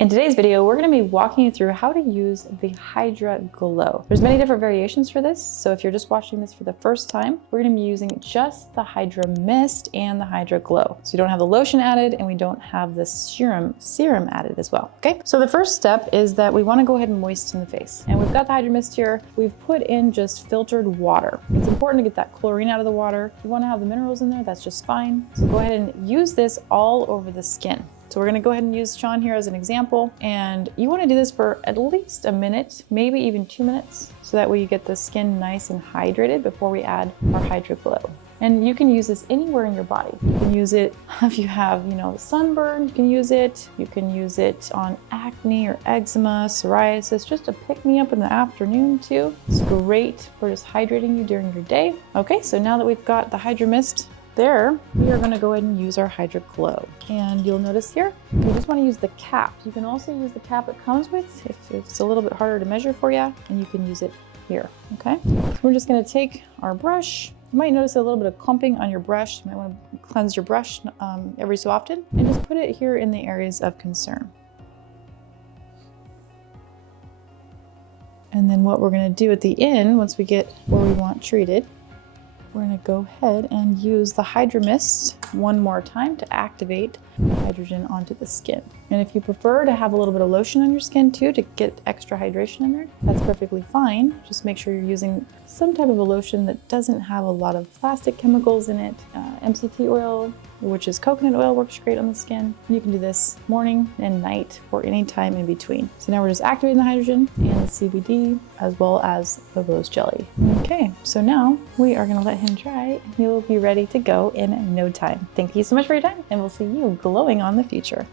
In today's video, we're going to be walking you through how to use the Hydra-Glow. There's many different variations for this, so if you're just watching this for the first time, we're going to be using just the Hydra Mist and the Hydra-Glow. So we don't have the lotion added and we don't have the serum added as well, okay? So the first step is that we want to go ahead and moisten the face. And we've got the Hydra Mist here. We've put in just filtered water. It's important to get that chlorine out of the water. If you want to have the minerals in there, that's just fine. So go ahead and use this all over the skin. So we're gonna go ahead and use Sean here as an example. And you wanna do this for at least a minute, maybe even 2 minutes, so that way you get the skin nice and hydrated before we add our Hydra-Glow. And you can use this anywhere in your body. You can use it if you have, sunburn, you can use it. You can use it on acne or eczema, psoriasis, just to pick me up in the afternoon too. It's great for just hydrating you during your day. Okay, so now that we've got the Hydra Mist there, we are going to go ahead and use our Hydra-Glow. And you'll notice here, you just want to use the cap. You can also use the cap it comes with if it's a little bit harder to measure for you, and you can use it here, okay? We're just going to take our brush. You might notice a little bit of clumping on your brush. You might want to cleanse your brush every so often, and just put it here in the areas of concern. And then what we're going to do at the end, once we get where we want treated, we're going to go ahead and use the Hydra Mist one more time to activate the hydrogen onto the skin. And if you prefer to have a little bit of lotion on your skin too to get extra hydration in there, that's perfectly fine. Just make sure you're using some type of a lotion that doesn't have a lot of plastic chemicals in it. MCT oil, which is coconut oil, works great on the skin. You can do this morning and night or any time in between. So now we're just activating the hydrogen and the CBD as well as the rose jelly. Okay, so now we are gonna let him dry and he will be ready to go in no time. Thank you so much for your time, and we'll see you glowing on the future.